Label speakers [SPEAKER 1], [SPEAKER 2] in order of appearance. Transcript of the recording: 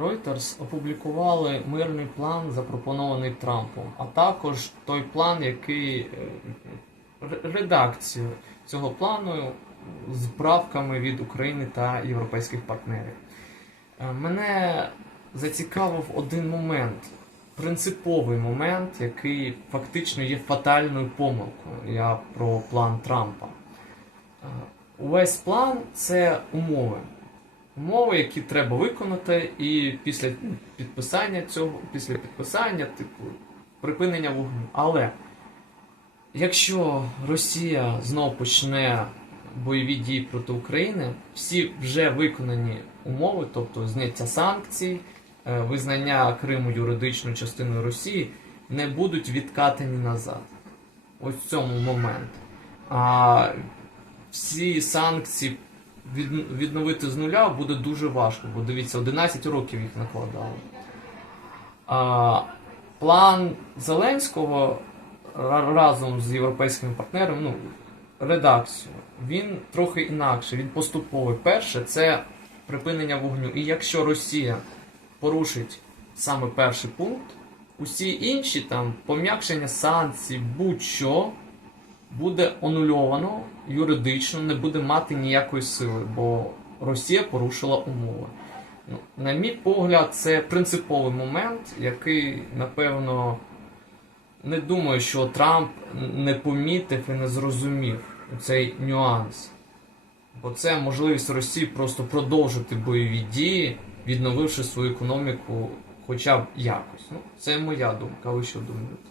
[SPEAKER 1] Reuters опублікували мирний план, запропонований Трампом, а також той план, який е, редакцію цього плану з правками від України та європейських партнерів. Е, Мене зацікавив один момент, принциповий момент, який фактично є фатальною помилкою. Я про план Трампа. Е, Увесь план це умови. Умови, які треба виконати, і після підписання цього, після підписання, типу, припинення вогню. Але якщо Росія знов почне бойові дії проти України, всі вже виконані умови, тобто зняття санкцій, е, визнання Криму юридичною частиною Росії, не будуть відкатані назад. Ось в цьому момент. А всі санкції відновити з нуля буде дуже важко, бо дивіться, 11 років їх накладали. А, план Зеленського разом з європейськими партнерами, ну, редакцію, він трохи інакше, він поступовий. Перше, це припинення вогню. І якщо Росія порушить саме перший пункт, усі інші там пом'якшення санкцій, будь-що буде анульовано юридично, не буде мати ніякої сили, бо Росія порушила умови. Ну, на мій погляд, це принциповий момент, який, напевно, не думаю, що Трамп не помітив і не зрозумів цей нюанс. Бо це можливість Росії просто продовжити бойові дії, відновивши свою економіку хоча б якось. Ну, це моя думка. Ви що думаєте?